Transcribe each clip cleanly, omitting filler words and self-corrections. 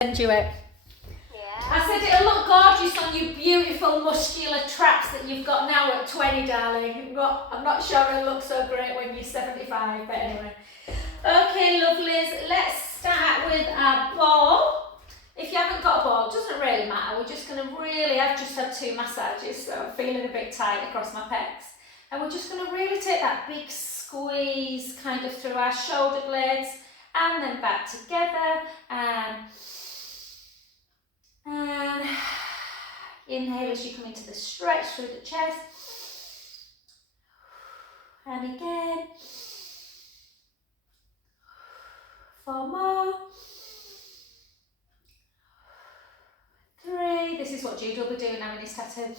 Send you it. I said it'll look gorgeous on you beautiful muscular traps that you've got now at 20, darling. I'm not sure it'll look so great when you're 75, but anyway. Okay, lovelies, let's start with our ball. If you haven't got a ball, it doesn't really matter. We're just going to I've just had 2 massages, so I'm feeling a bit tight across my pecs. And we're just going to really take that big squeeze kind of through our shoulder blades and then back together. And inhale as you come into the stretch through the chest. And again. 4 more. 3. This is what Jude will be doing now in his tattoo.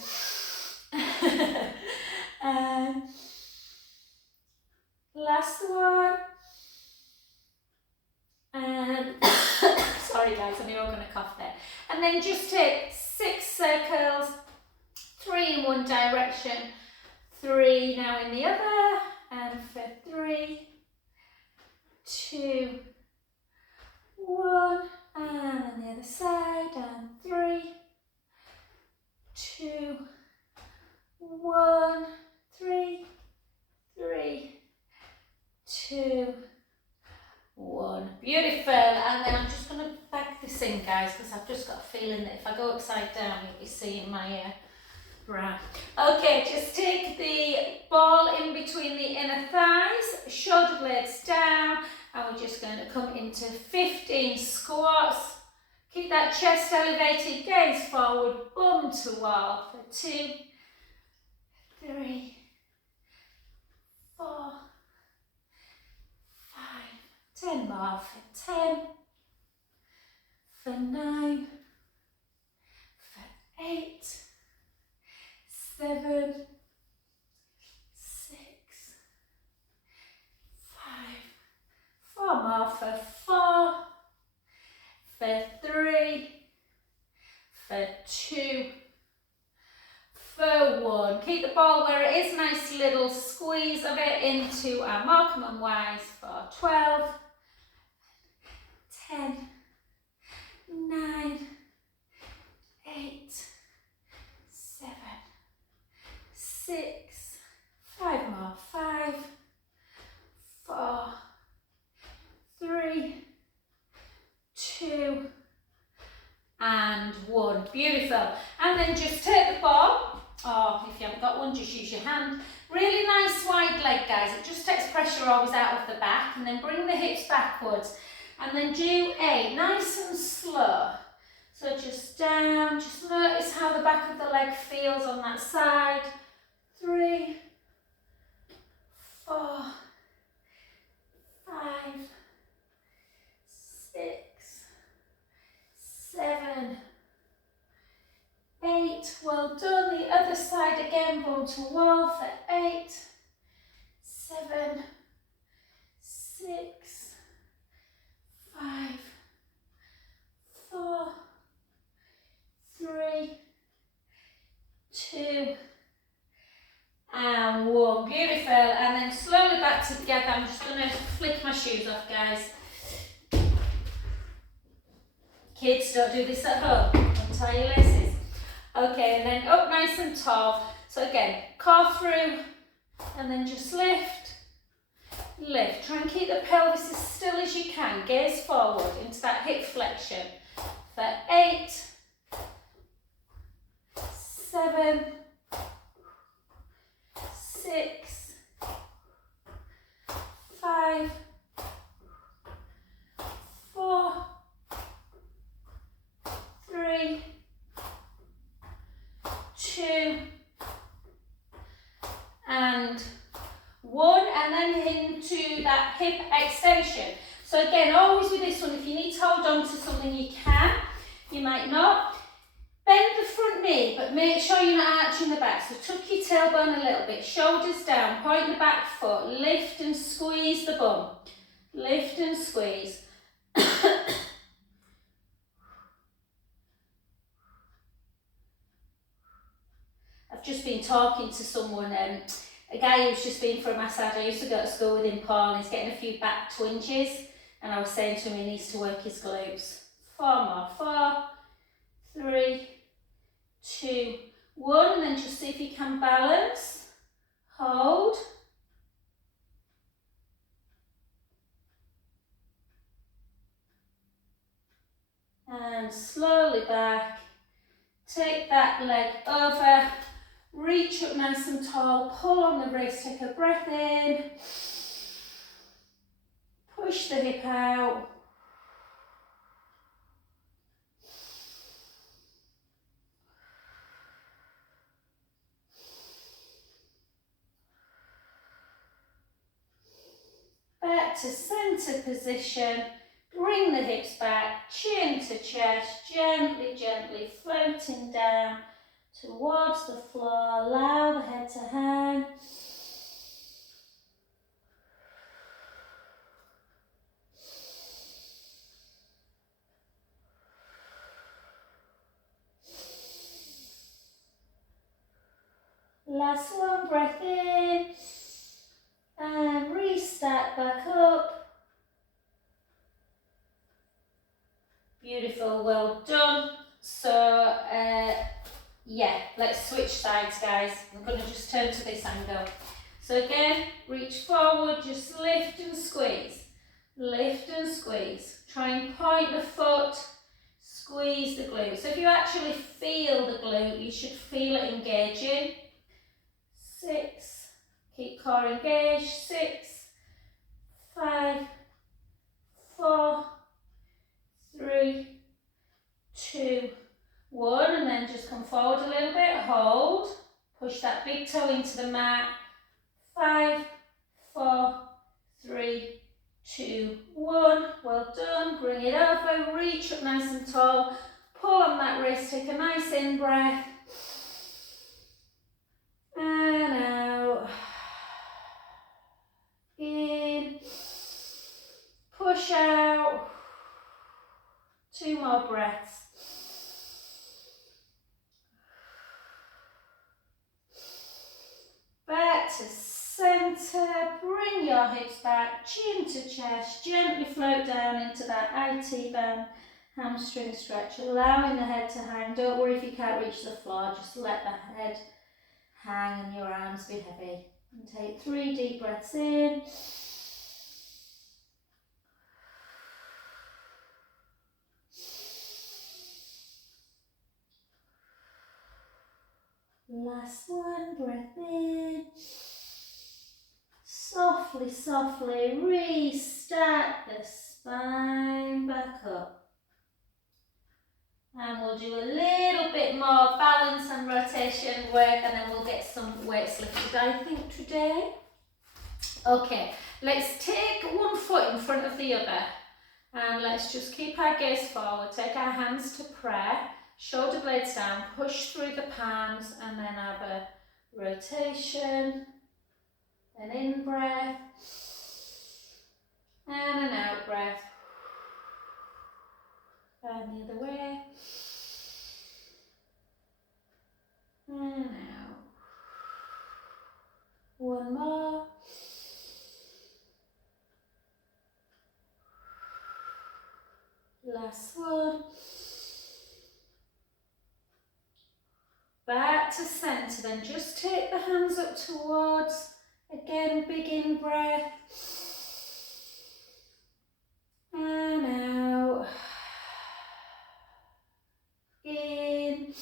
And last one. And sorry guys, I knew I was going to cough there. And then just take 6 circles, 3 in one direction, 3 now in the other, and for 3, 2, 1, and on the other side, and 3, 2, 1, 3, 3, 2, 1. Beautiful. And then I'm just going to back this in, guys, because I've just got a feeling that if I go upside down, you'll be seeing my bra. Okay, just take the ball in between the inner thighs, shoulder blades down, and we're just going to come into 15 squats. Keep that chest elevated, gaze forward, bum to wall for 2, 3, 4, 10 more for 10, for 9, for 8, 7, 6, 5, 4 more for 4, for 3, for 2, for 1. Keep the ball where it is, nice little squeeze of it into our Markham and Wise for 12, 10, 9, 8, 7, 6, 5 more, 5, 4, 3, 2, and 1. Beautiful. And then just take the ball, or if you haven't got one, just use your hand. Really nice wide leg, guys. It just takes pressure always out of the back, and then bring the hips backwards. And then do a nice and slow. So just down, just notice how the back of the leg feels on that side. 3, 4, 5, 6, 7, 8. Well done. The other side again, bum to wall for 8, 7, 6, 5, 4, 3, 2, and 1. Beautiful. And then slowly back together. I'm just going to flick my shoes off, guys. Kids, don't do this at home. Untie your laces. Okay, and then up nice and tall. So again, core through, and then just lift. Lift. Try and keep the pelvis as still as you can. Gaze forward into that hip flexion for 8, 7, 6, 5, 4, 3, 2, and 1, and then into that hip extension. So again, always with this one, if you need to hold on to something, you can. You might not. Bend the front knee, but make sure you're not arching the back. So tuck your tailbone a little bit, shoulders down, point the back foot, lift and squeeze the bum. Lift and squeeze. I've just been talking to someone, a guy who's just been for a massage. I used to go to school with him, Paul, and he's getting a few back twinges, and I was saying to him he needs to work his glutes. 4 more. 4, 3, 2, 1. And then just see if you can balance. Hold. And slowly back. Take that leg over. Reach up nice and tall. Pull on the wrist. Take a breath in. Push the hip out. Back to centre position. Bring the hips back, chin to chest, gently, gently floating down towards the floor. Allow the head to hang. Last one, breath in. And restart back up. Beautiful, well done. So, yeah, let's switch sides, guys. I'm going to just turn to this angle. So again, reach forward, just lift and squeeze. Lift and squeeze. Try and point the foot, squeeze the glute. So if you actually feel the glute, you should feel it engaging. 6, keep core engaged. 6, 5, 4, 3, 2, 1, and then just come forward a little bit, hold, push that big toe into the mat. 5, 4, 3, 2, 1, well done. Bring it over, reach up nice and tall, pull on that wrist, take a nice in breath, and out. In, push out. 2 more breaths. Back to centre, bring your hips back, chin to chest, gently float down into that IT band, hamstring stretch, allowing the head to hang. Don't worry if you can't reach the floor, just let the head hang and your arms be heavy. And take 3 deep breaths in. Last one, breath in. Softly, softly restart the spine back up. And we'll do a little bit more balance and rotation work, and then we'll get some weights lifted, I think, today. Okay, let's take one foot in front of the other. And let's just keep our gaze forward, take our hands to prayer. Shoulder blades down, push through the palms, and then have a rotation, an in breath, and an out breath, and the other way, and out. One more. Last one. Back to centre, then just take the hands up towards, again, big in breath, and out, in,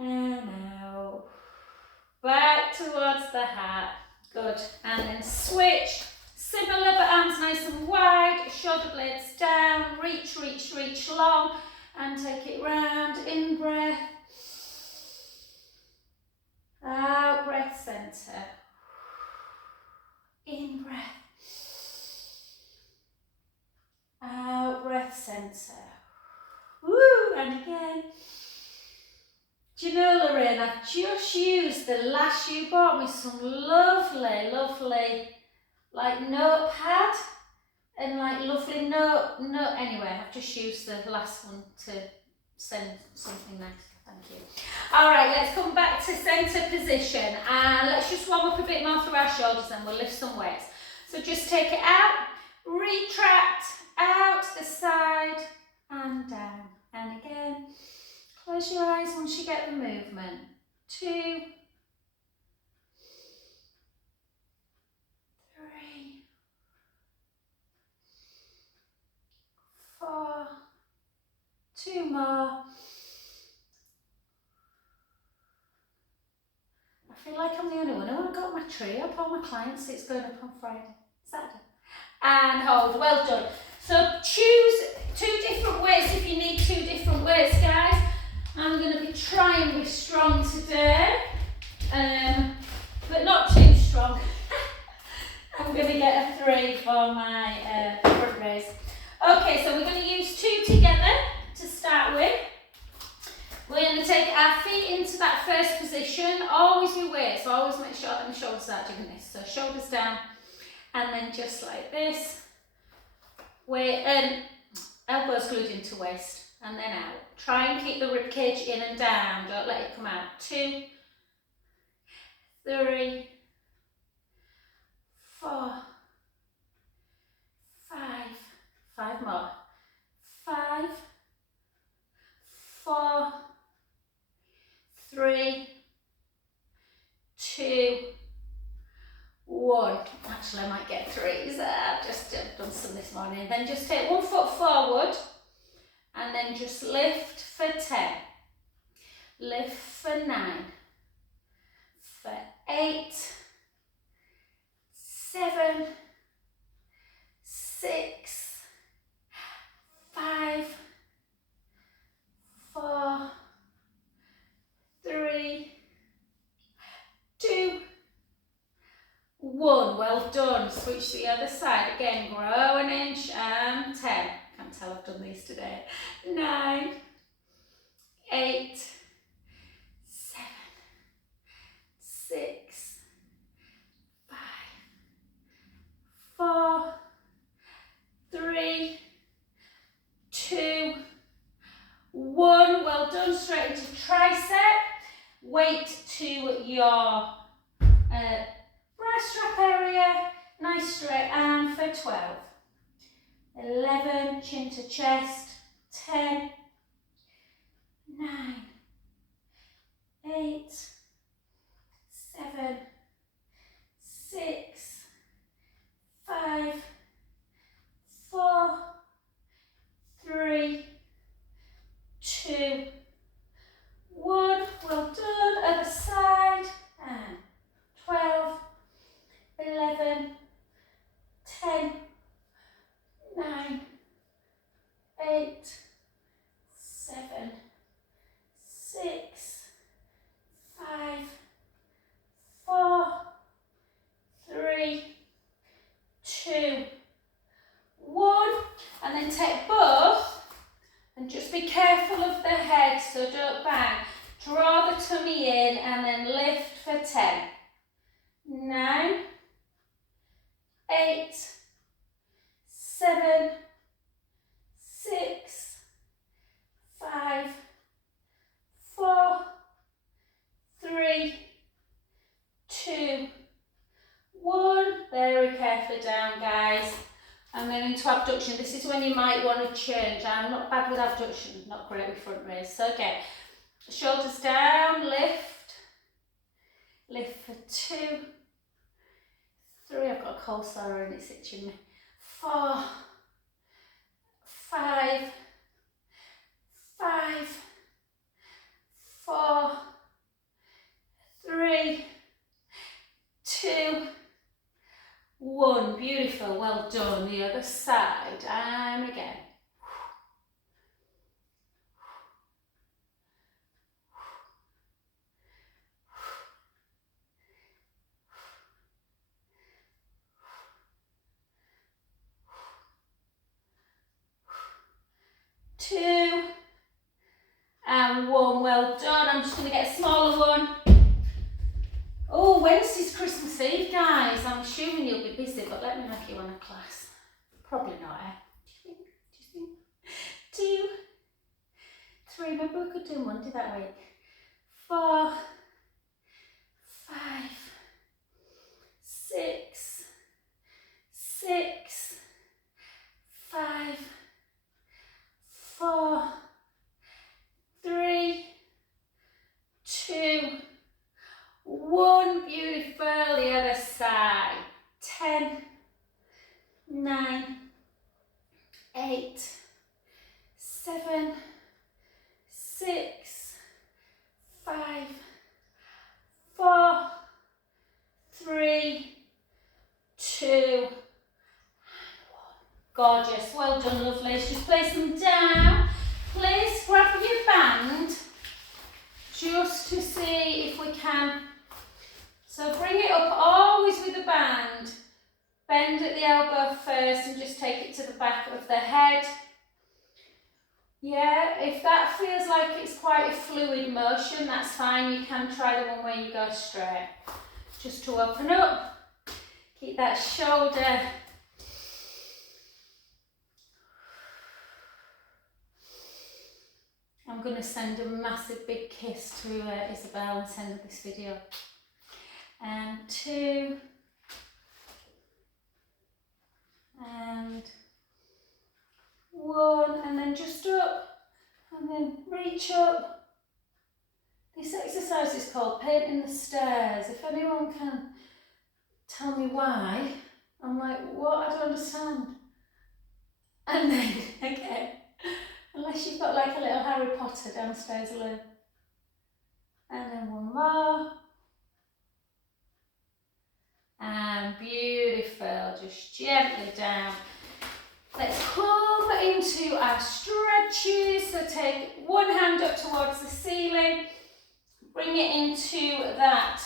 and out, back towards the heart, good, and then switch, similar but arms nice and wide, shoulder blades down, reach, reach, reach long, and take it round, in breath, out breath, centre, in breath, out breath, centre, woo, and again. Do you know, Lorraine, I've just used the last, you bought me some lovely, lovely, like notepad, and like lovely anyway, I've just used the last one to send something next. Thank you. Alright, let's come back to centre position and let's just warm up a bit more through our shoulders and we'll lift some weights. So just take it out, retract, out the side and down. And again, close your eyes once you get the movement. 2, 3, 4, 2 more. I feel like I'm the only one who hasn't got my tree up. All my clients, it's going up on Friday, Saturday. And hold, well done. So choose 2 different weights if you need 2 different weights, guys. I'm going to be trying to be strong today, but not too strong. I'm going to get a 3 for my front raise. Okay, so we're going to use 2 together to start with. We're going to take our feet into that first position, always with weight, so always make sure that my shoulders are doing this. So shoulders down, and then just like this. Weight, elbows glued into waist, and then out. Try and keep the rib cage in and down, don't let it come out. 2, 3, 4, 5, 5 more. 5, 4, 3, 2, 1. Actually, I might get 3s. I've just done some this morning. Then just take 1 foot forward and then just lift for 10. Lift for 9. For 8, 7, 6, 5, 4, 3, 2, 1. Well done. Switch to the other side. Again, grow an inch and 10. Can't tell I've done these today. 9, 8, 7, 6, 5, 4, 3, 2, 1. Well done. Straight into tricep. Weight to your bra strap area. Nice straight arm for 12. 11, chin to chest. 10, 9, 8, 7, 6, 5, 4, 3, 2, 1. Well done. Other side. And 12, 11, 10, 9, 8, 7, 6, 5, 4, 3, 2, 1. And then take both and just be careful of the head, so don't bang. Draw the tummy in and then lift for 10. 9, 8, 7, 6, 5, 4, 3, 2, 1. Very carefully down, guys. And then into abduction. This is when you might want to change. I'm not bad with abduction, not great with front raise. So okay, shoulders down, lift. Lift for 2, 3. I've got a cold sore and it's itching me. 4, 5, 5, 4, 3, 2, 1. Beautiful. Well done. The other side. And again. 2 and 1. Well done. I'm just going to get a smaller one. Oh, Wednesday's Christmas Eve, guys. I'm assuming you'll be busy, but let me know if you want a class. Probably not, eh? Do you think? 2, 3. Maybe we could do Monday that week. 4, 5, 6, 6, 5, 8, 7, 6, 5, 4, 3, 2, and 1. Gorgeous. Well done, lovelies. Just place them down. Please grab your band just to see if we can. So bring it up always with the band. Bend at the elbow first and just take it to the back of the head. Yeah, if that feels like it's quite a fluid motion, that's fine. You can try the one where you go straight. Just to open up, keep that shoulder. I'm going to send a massive big kiss to Isabel and send her this video. And 2. And 1, and then just up, and then reach up. This exercise is called painting the stairs. If anyone can tell me why, I'm like, what? I don't understand. And then, again, unless you've got like a little Harry Potter downstairs alone. And then 1 more. And beautiful, just gently down. Let's come into our stretches. So take one hand up towards the ceiling, bring it into that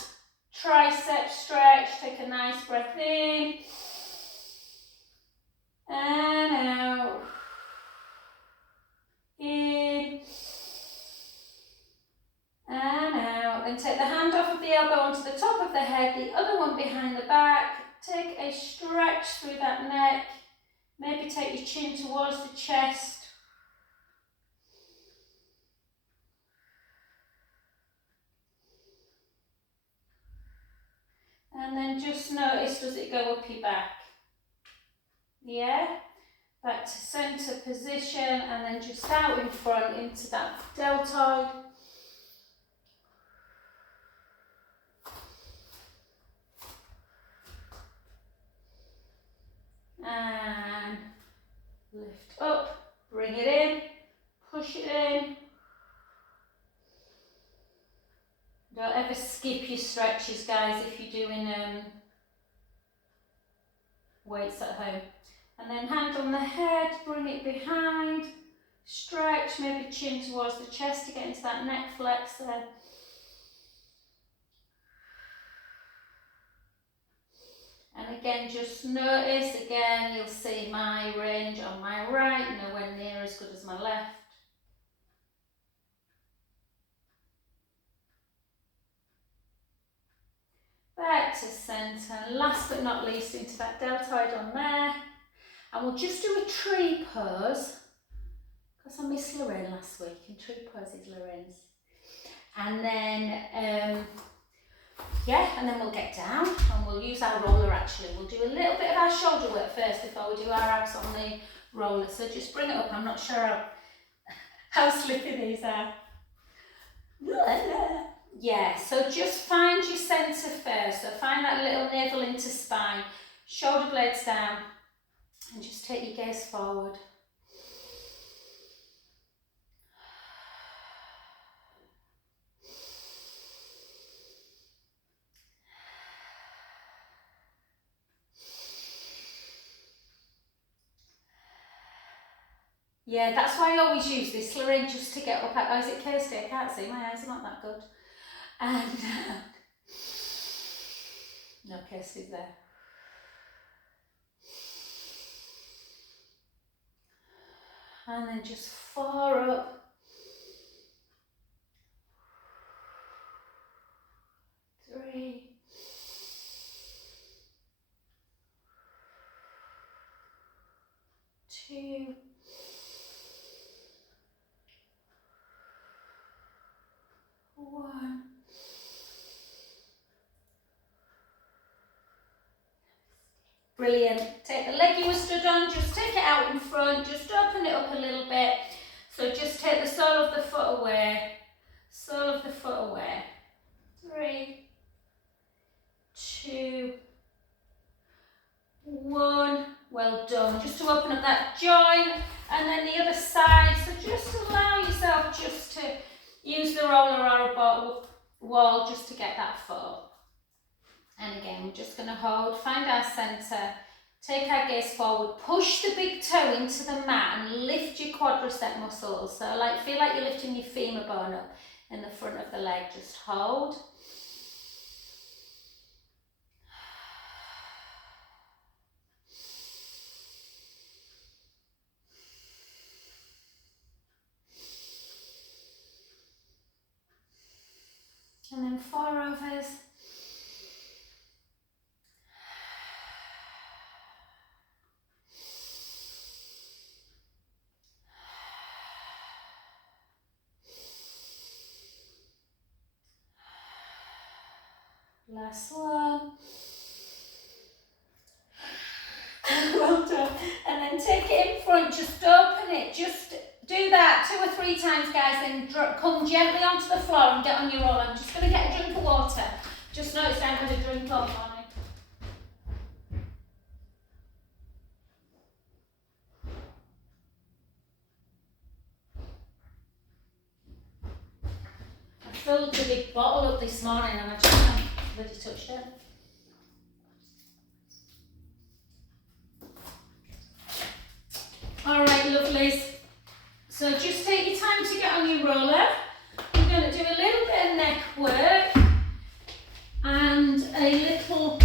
tricep stretch. Take a nice breath in and out. In and out. Then take the hand off of the elbow onto the top of the head, the other one behind the back. Take a stretch through that neck. Maybe take your chin towards the chest. And then just notice, does it go up your back? Yeah? Back to centre position, and then just out in front into that deltoid. And lift up, bring it in, push it in. Don't ever skip your stretches, guys, if you're doing weights at home. And then hand on the head, bring it behind, stretch, maybe chin towards the chest to get into that neck flex there. And again, just notice, again, you'll see my range on my right, nowhere near as good as my left. Back to centre, last but not least into that deltoid on there. And we'll just do a tree pose, because I missed Lorraine last week, and tree pose is Lorraine's. And then, yeah, and then we'll get down and we'll use our roller actually. We'll do a little bit of our shoulder work first before we do our abs on the roller. So just bring it up. I'm not sure how slippy these are. Yeah, so just find your centre first. So find that little navel into spine, shoulder blades down, and just take your gaze forward. Yeah, that's why I always use this, Lorraine, just to get up. Oh, is it Kirsty? I can't see, my eyes are not that good. And no, Kirsty's there. And then just 4 up. 3. 2. 1. Brilliant. Take the leg you were stood on, just take it out in front, just open it up a little bit. So just take the sole of the foot away, sole of the foot away. 3, 2, 1. Well done. Just to open up that joint. and then the other side. So just allow yourself just to use the roller or a bottle wall just to get that foot. And again, we're just going to hold, find our centre, take our gaze forward, push the big toe into the mat and lift your quadricep muscles. So like, feel like you're lifting your femur bone up in the front of the leg, just hold. And then 4 overs. Last one. Well done. And then take it in front, just open it, just do that 2 or 3 times, guys, then come gently onto the floor and get on your roll. I'm just going to get a drink of water. Just noticed I haven't had a drink all morning. I filled the big bottle up this morning and I just haven't bloody touched it. Alright, lovelies. So just take your time to get on your roller. We're going to do a little bit of neck work and a little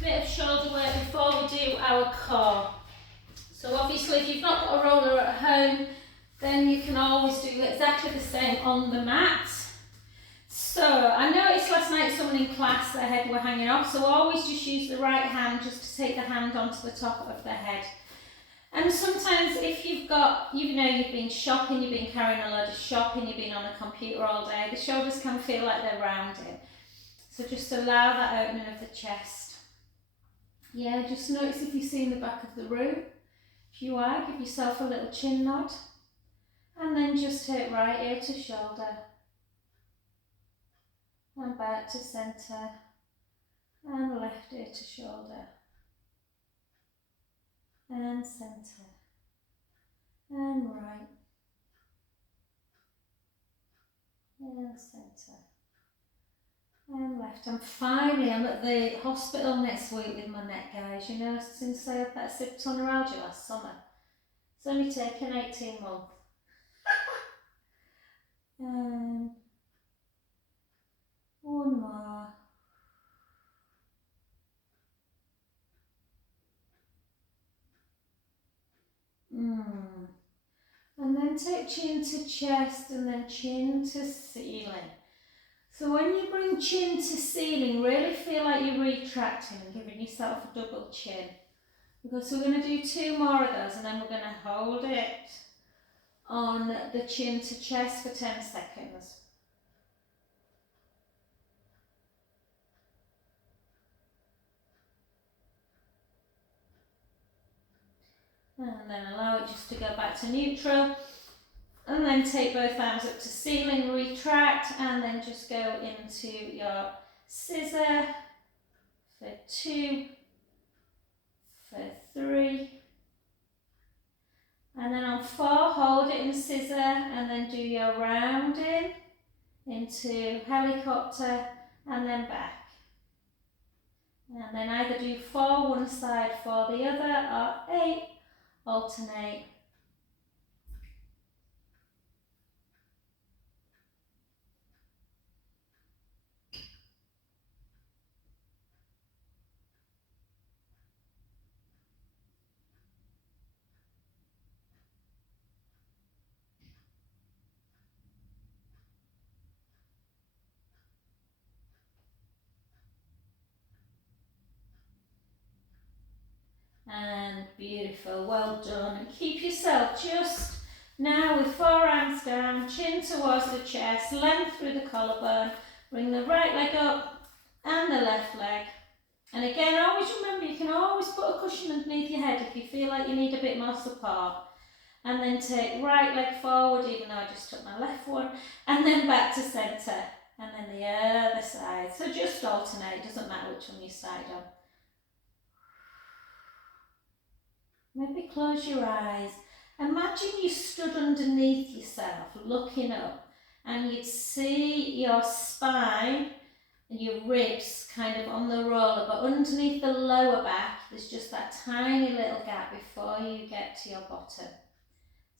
bit of shoulder work before we do our core. So obviously if you've not got a roller at home, then you can always do exactly the same on the mat. So I noticed last night someone in class, their head were hanging off, so always just use the right hand just to take the hand onto the top of the head. And sometimes if you've got, you know, you've been shopping, you've been carrying a load of shopping, you've been on a computer all day, the shoulders can feel like they're rounded. So just allow that opening of the chest. Yeah, just notice if you see in the back of the room. If you are, give yourself a little chin nod. And then just take right ear to shoulder. And back to centre. And left ear to shoulder. And centre. And right. And centre. And left. And finally, I'm at the hospital next week with my neck, guys. You know, since I had that subtoneralgia last summer. It's only taken 18 months. And one more. And then take chin to chest and then chin to ceiling. So when you bring chin to ceiling, really feel like you're retracting and giving yourself a double chin. Because we're going to do 2 more of those and then we're going to hold it on the chin to chest for 10 seconds. And then allow it just to go back to neutral. And then take both arms up to ceiling, retract, and then just go into your scissor for 2, for 3. And then on 4, hold it in scissor, and then do your rounding into helicopter, and then back. And then either do 4 one side, 4 the other, or 8, alternate. And beautiful, well done. And keep yourself just now with 4 arms down, chin towards the chest, length through the collarbone. Bring the right leg up and the left leg. And again, always remember you can always put a cushion underneath your head if you feel like you need a bit more support. And then take right leg forward, even though I just took my left one, and then back to centre. And then the other side. So just alternate, doesn't matter which one you side on. Maybe close your eyes Imagine you stood underneath yourself, looking up, and you'd see your spine and your ribs kind of on the roller, but underneath the lower back, there's just that tiny little gap before you get to your bottom.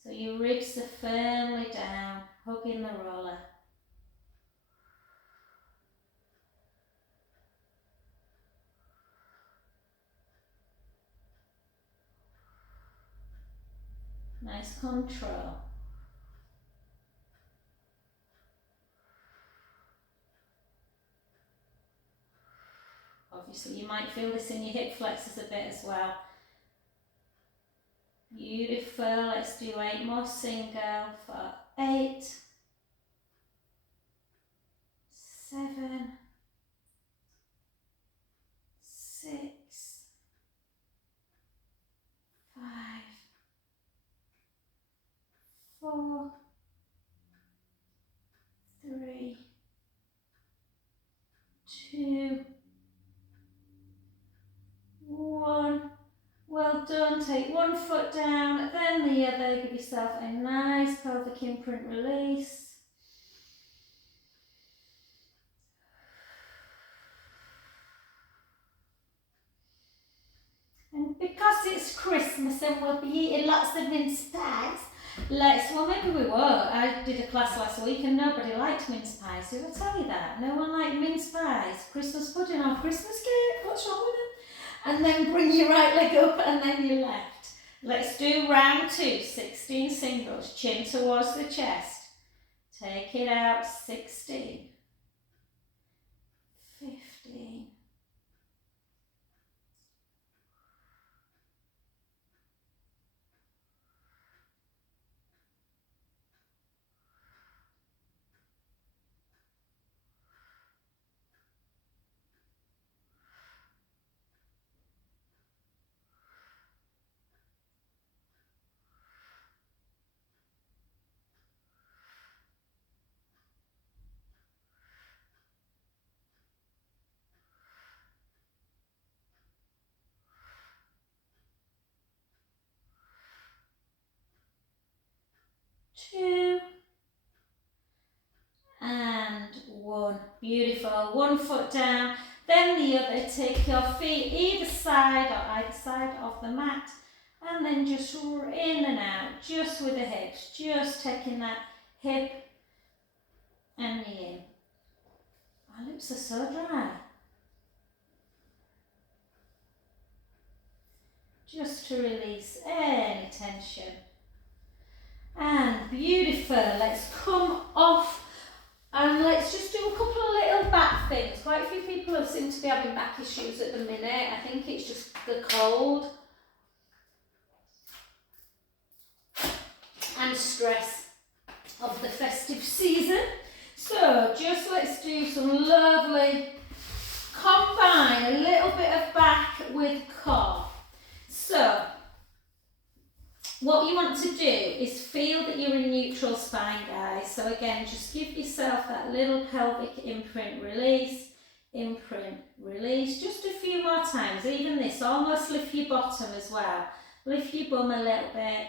So your ribs are firmly down, hugging the roller. Nice control. Obviously, you might feel this in your hip flexors a bit as well. Beautiful. Let's do 8 more single for 8, 7, 6, 5, 4, 3, 2, 1. Well done. Take one foot down, then the other. Give yourself a nice pelvic imprint release. And because it's Christmas and we'll be eating lots of mince pies, well, maybe we won't. I did a class last week and nobody liked mince pies. Did I tell you that? No one liked mince pies. Christmas pudding or Christmas cake, what's wrong with it? And then bring your right leg up and then your left. Let's do round 2, 16 singles, chin towards the chest. Take it out, 16, 15, 2, and 1. Beautiful. One foot down, then the other. Take your feet either side of the mat, and then just in and out, just with the hips, just taking that hip and knee in. My lips are so dry. Just to release any tension. And beautiful. Let's come off and let's just do a couple of little back things. Quite a few people seem to be having back issues at the minute. I think it's just the cold and stress of the festive season. So just let's do some lovely, combine a little bit of back with core. So what you want to do is feel that you're in neutral spine, guys. So again, just give yourself that little pelvic imprint release, just a few more times. Even this, almost lift your bottom as well. Lift your bum a little bit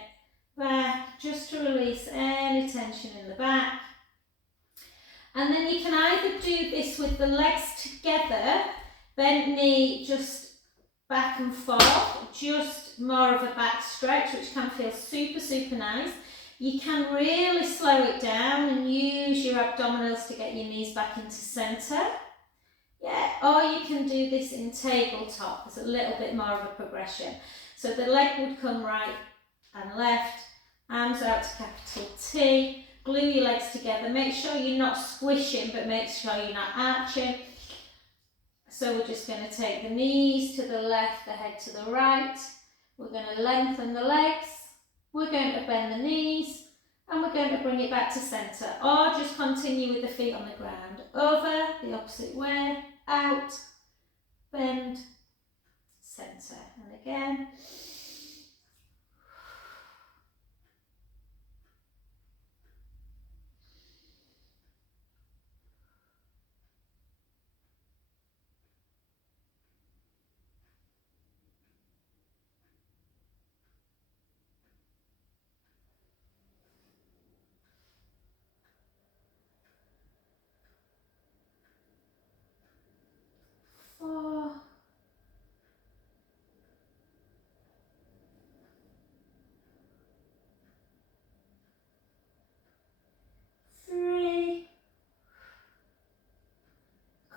back, just to release any tension in the back. And then you can either do this with the legs together, bent knee just back and forth, just more of a back stretch, which can feel super, super nice. You can really slow it down and use your abdominals to get your knees back into centre. Yeah, or you can do this in tabletop. There's a little bit more of a progression. So the leg would come right and left, arms out to capital T, glue your legs together. Make sure you're not squishing, but make sure you're not arching. So we're just going to take the knees to the left, the head to the right. We're going to lengthen the legs. We're going to bend the knees. And we're going to bring it back to centre. Or just continue with the feet on the ground. Over, the opposite way, out, bend, centre. And again.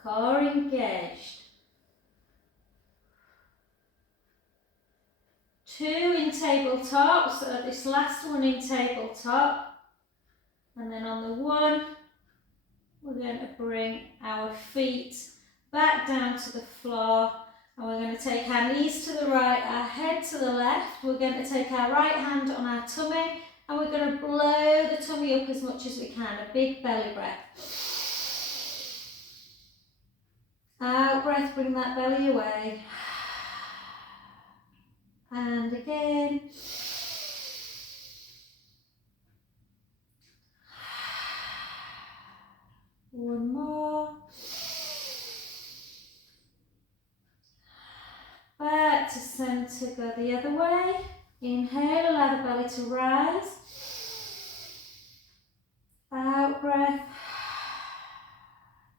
core engaged. 2 in tabletop, so this last one in tabletop. And then on the 1, we're going to bring our feet back down to the floor. And we're going to take our knees to the right, our head to the left. We're going to take our right hand on our tummy and we're going to blow the tummy up as much as we can. A big belly breath. Out breath, bring that belly away. And again. One more. Back to centre, go the other way. Inhale, allow the belly to rise. Out breath.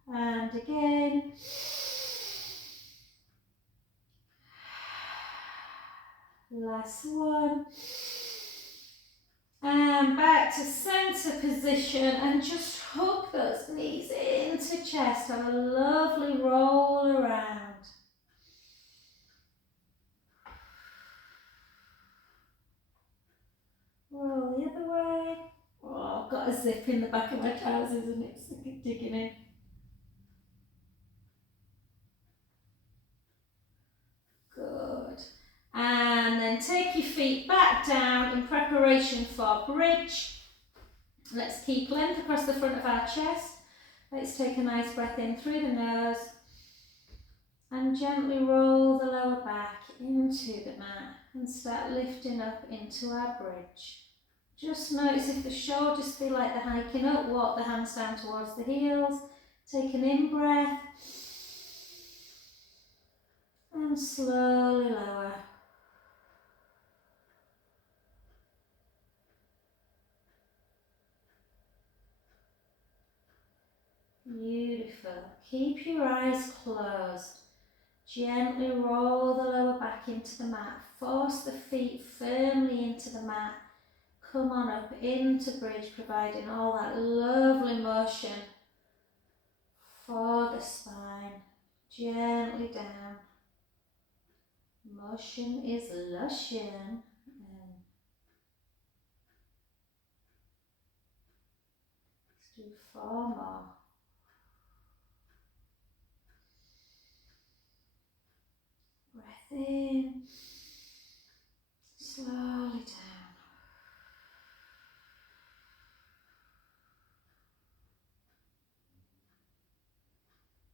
And again. Last one. And back to centre position and just hook those knees into chest. Have a lovely roll around. Roll the other way. Oh, I've got a zip in the back of my trousers and it's digging in. Good. And then take your feet back down in preparation for bridge. Let's keep length across the front of our chest. Let's take a nice breath in through the nose and gently roll the lower back into the mat and start lifting up into our bridge. Just notice if the shoulders feel like they're hiking up, walk the hands down towards the heels. Take an in-breath and slowly lower. Beautiful. Keep your eyes closed. Gently roll the lower back into the mat. Force the feet firmly into the mat. Come on up into bridge, providing all that lovely motion for the spine. Gently down. Motion is lotion. Let's do 4 more. Breath in. Slowly down.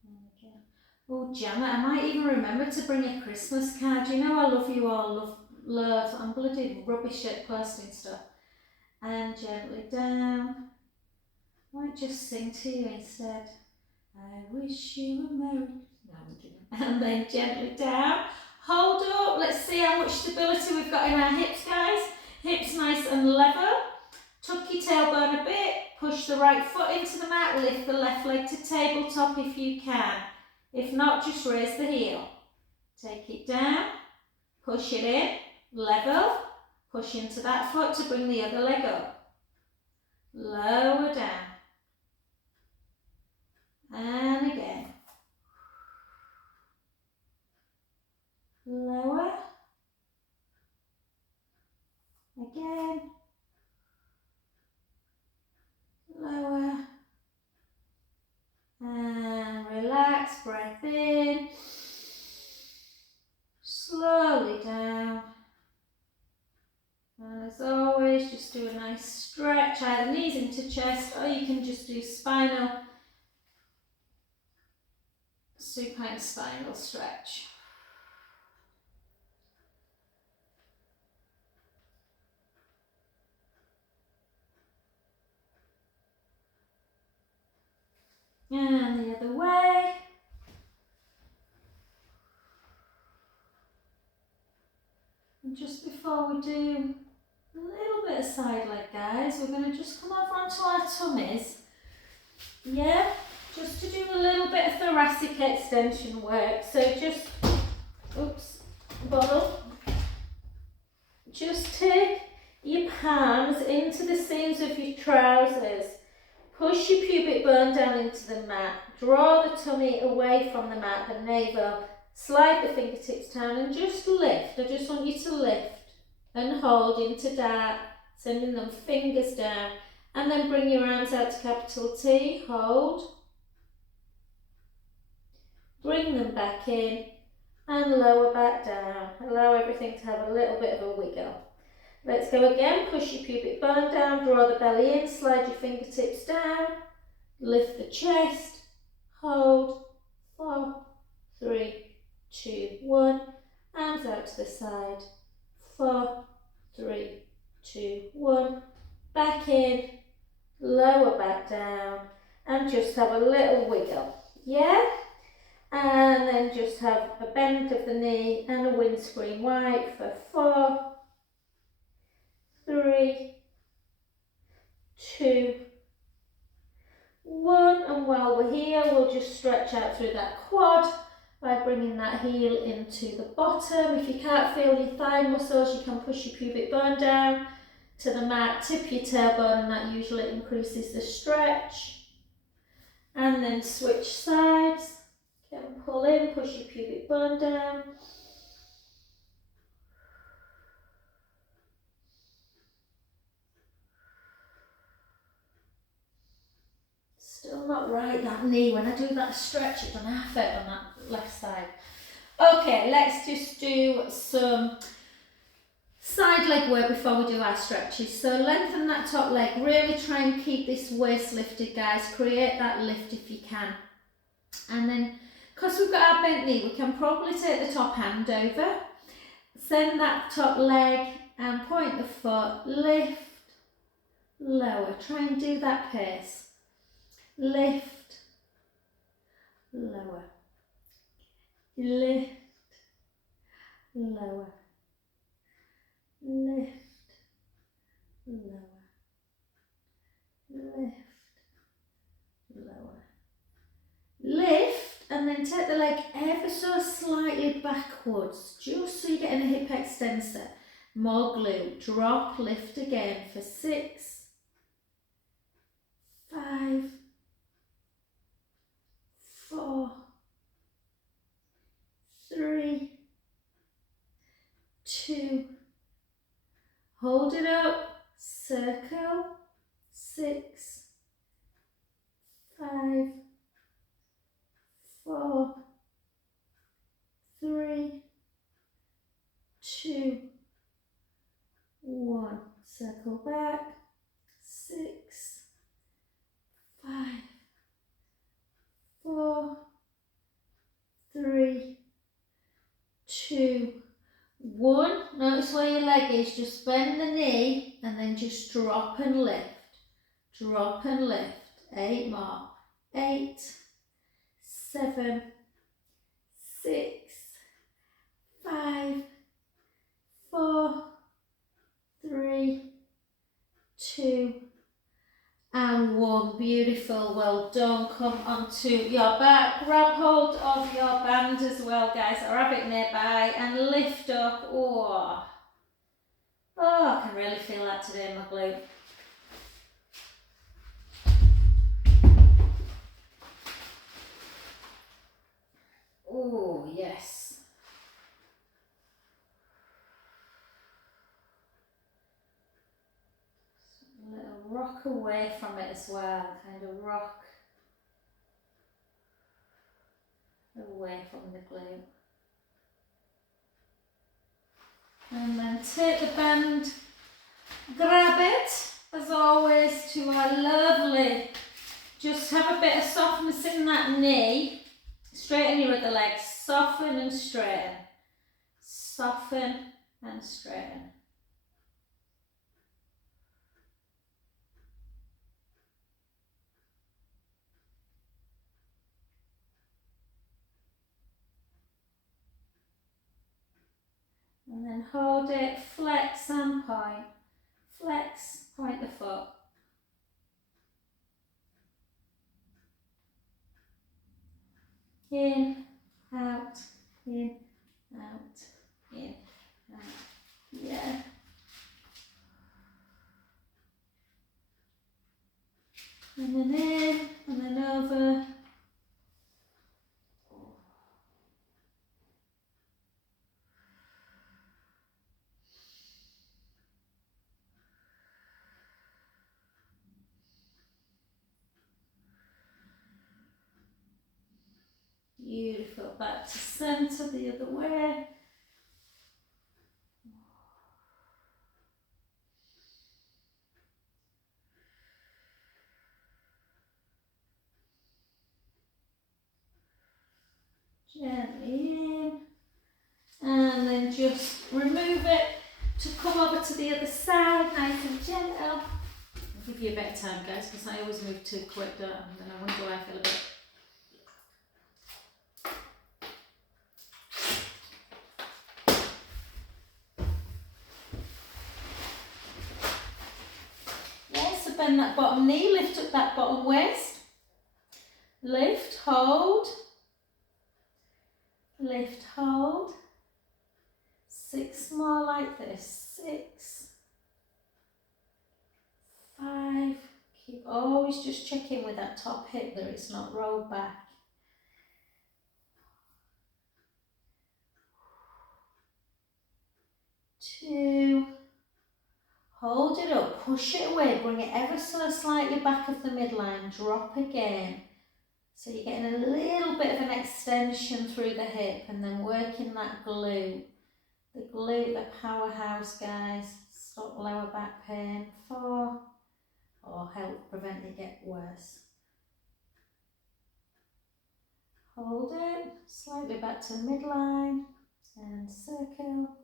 And again. Oh, Janet, I might even remember to bring a Christmas card. You know I love you all, love. I'm bloody rubbish at posting stuff. And gently down. Might just sing to you instead. I wish you were married. No, we didn't. And then gently down. Hold up. Let's see how much stability we've got in our hips, guys. Hips nice and level. Tuck your tailbone a bit. Push the right foot into the mat. Lift the left leg to tabletop if you can. If not, just raise the heel. Take it down. Push it in. Level. Push into that foot to bring the other leg up. Lower down. And again. Lower. Again. Lower. And relax, breath in. Slowly down. And as always, just do a nice stretch, either knees into chest, or you can just do spinal, supine spinal stretch. And the other way. And just before we do a little bit of side leg, guys, we're going to just come over onto our tummies. Yeah, just to do a little bit of thoracic extension work. So just, oops, bottle. Just take your palms into the seams of your trousers. Push your pubic bone down into the mat. Draw the tummy away from the mat, the navel. Slide the fingertips down and just lift. I just want you to lift and hold into that, sending them fingers down. And then bring your arms out to capital T. Hold. Bring them back in and lower back down. Allow everything to have a little bit of a wiggle. Let's go again. Push your pubic bone down, draw the belly in, slide your fingertips down, lift the chest, hold, 4, 3, 2, 1, arms out to the side, 4, 3, 2, 1, back in, lower back down, and just have a little wiggle, yeah? And then just have a bend of the knee and a windscreen wipe for 4, 3, 2, 1, and while we're here we'll just stretch out through that quad by bringing that heel into the bottom. If you can't feel your thigh muscles, you can push your pubic bone down to the mat, tip your tailbone, and that usually increases the stretch. And then switch sides, you can pull in, push your pubic bone down. Still not right, that knee. When I do that stretch, it's an half it on that left side. Okay, let's just do some side leg work before we do our stretches. So lengthen that top leg. Really try and keep this waist lifted, guys. Create that lift if you can. And then, because we've got our bent knee, we can probably take the top hand over. Send that top leg and point the foot. Lift, lower. Try and do that pace. Lift, lower, lift, lower, lift, lower, lift, lower. Lift, and then take the leg ever so slightly backwards, just so you're getting a hip extensor. More glute. Drop, lift again for 6, 5, 4, 3, 2, hold it up, circle, 6, 5, 4, 3, 2, 1, circle back, 6, 5, 4, 3, 2, 1. Notice where your leg is, just bend the knee and then just drop and lift. Drop and lift. 8 more. 8, 7, 6, 5, 4, 3, 2, and 1. Beautiful, well done. Come onto your back, grab hold of your band as well, guys, or have it nearby, and lift up. Oh, I can really feel that today in my glute. Oh, yes. A little rock away from it as well, kind of rock away from the glute. And then take the band, grab it, as always, to our lovely, just have a bit of softness in that knee, straighten your other leg, soften and straighten, soften and straighten. And then hold it, flex and point. Flex, point the foot. In, out, in, out, in, out. Yeah. and then in, and then over. Beautiful, back to centre the other way. Gently in, and then just remove it to come over to the other side, nice and gentle. I'll give you a bit of time, guys, because I always move too quick, don't I? And then I wonder why I feel a bit. Yeah, so bend that bottom knee, lift up that bottom waist. Lift, hold. Lift, hold. 6 more like this. 6, 5. Keep always just checking with that top hip that it's not rolled back. 2. Hold it up, push it away, bring it ever so slightly back of the midline, drop again. So you're getting a little bit of an extension through the hip and then working that glute. The glute, the powerhouse, guys. Stop lower back pain. 4, or help prevent it get worse. Hold it, slightly back to the midline and circle.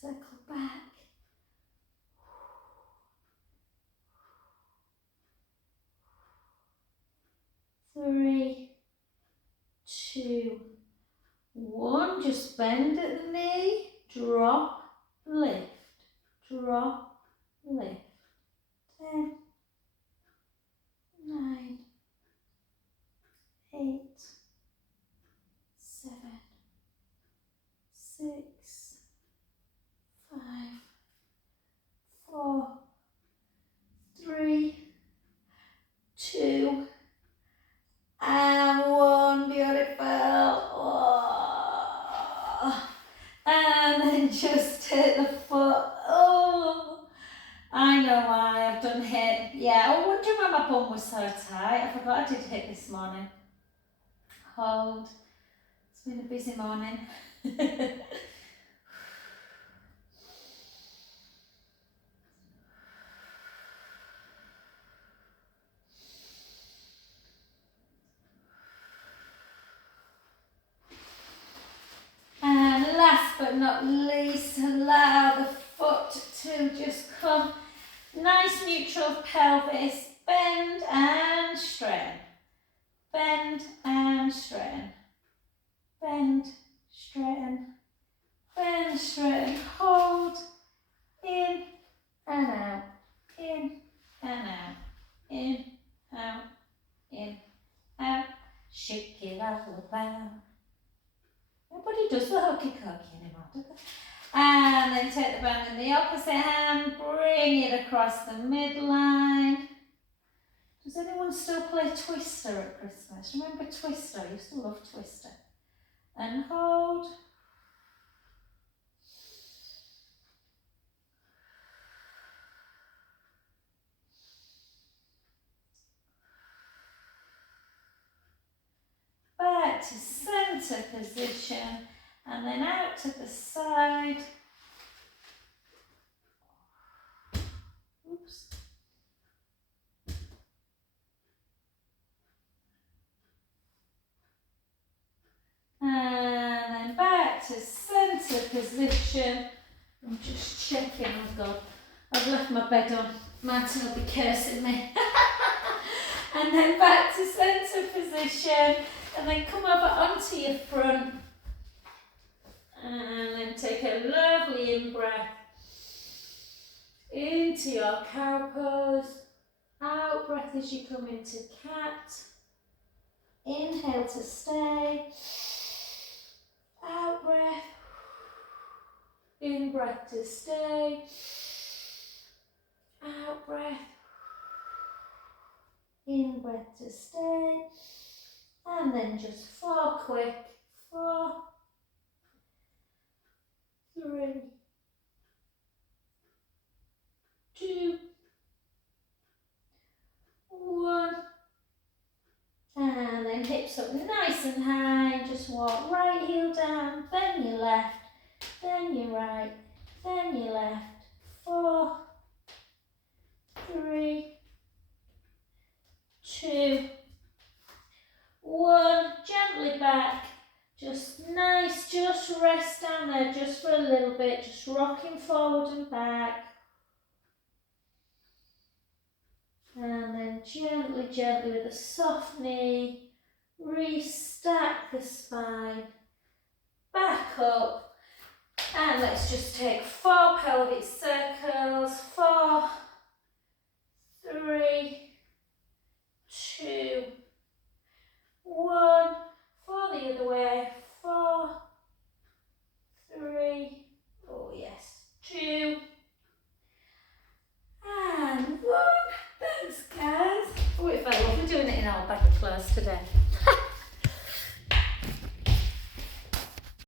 Circle back. 3, 2, 1. Just bend at the knee, drop, lift, drop, lift. 10, 9, 8, 7, 6, 5, 4, 3, 2, and 1. Beautiful. Oh. And then just hit the foot. Oh, I know why I've done hip. Yeah, I wonder why my bum was so tight. I forgot I did hip this morning. Hold. It's been a busy morning. And last but not least, allow the foot to just come nice neutral pelvis, bend and straighten, bend and straighten, bend, straighten, bend, straighten, hold, in and out, in and out, in, out, in, out, shake it all about. Nobody does the hokey cokey anymore, do they? And then take the band in the opposite hand, bring it across the midline. Does anyone still play Twister at Christmas? Remember Twister? I used to love Twister. And hold. Back to centre position and then out to the side. Oops. And then back to centre position. I'm just checking, oh God, I've left my bed on. Martin will be cursing me. And then back to centre position. And then come over onto your front. And then take a lovely in-breath into your cow pose. Out breath as you come into cat. Inhale to stay. breath to stay. Out breath. In breath to stay. And then just 4 quick. 4, 3, 2, 1. And then hips up nice and high. Just walk right heel down, then your left, then your right, then your left. 4, 3, 2, 1. Gently back. Just nice, just rest down there just for a little bit. Just rocking forward and back. And then gently, gently with a soft knee, restack the spine, back up, and let's just take 4 pelvic circles. 4, 3, 2, 1.